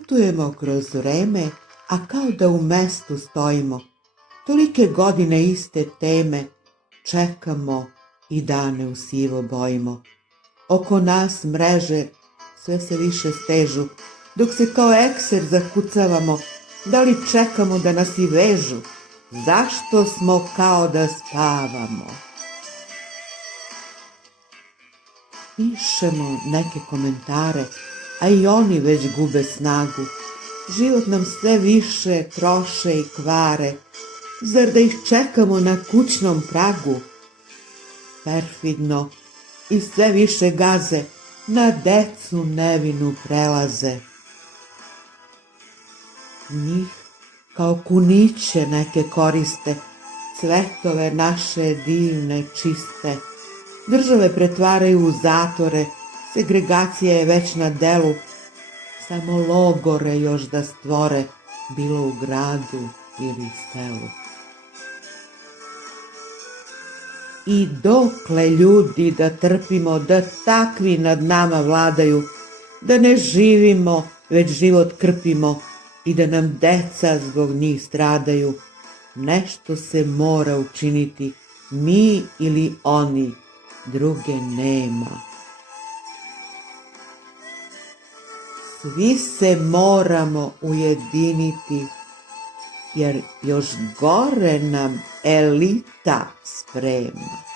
Putujemo kroz vreme, a kao da u mestu stojimo. Tolike godine iste teme, čekamo i dane u sivo bojimo. Oko nas mreže sve se više stežu, dok se kao ekser zakucavamo, da li čekamo da nas i vežu? Zašto smo kao da spavamo? Pišemo neke komentare, a i oni već gube snagu. Život nam sve više troše i kvare, zar da ih čekamo na kućnom pragu? Perfidno i sve više gaze, na decu nevinu prelaze. Njih kao kuniće neke koriste, cvetove naše divne čiste. Države pretvaraju u zatvore, segregacija je već na delu, samo logore još da stvore, bilo u gradu ili selu. I dokle ljudi da trpimo, da takvi nad nama vladaju, da ne živimo, već život krpimo i da nam deca zbog njih stradaju, nešto se mora učiniti, mi ili oni, druge nema. Svi se moramo ujediniti, jer još gore nam elita sprema.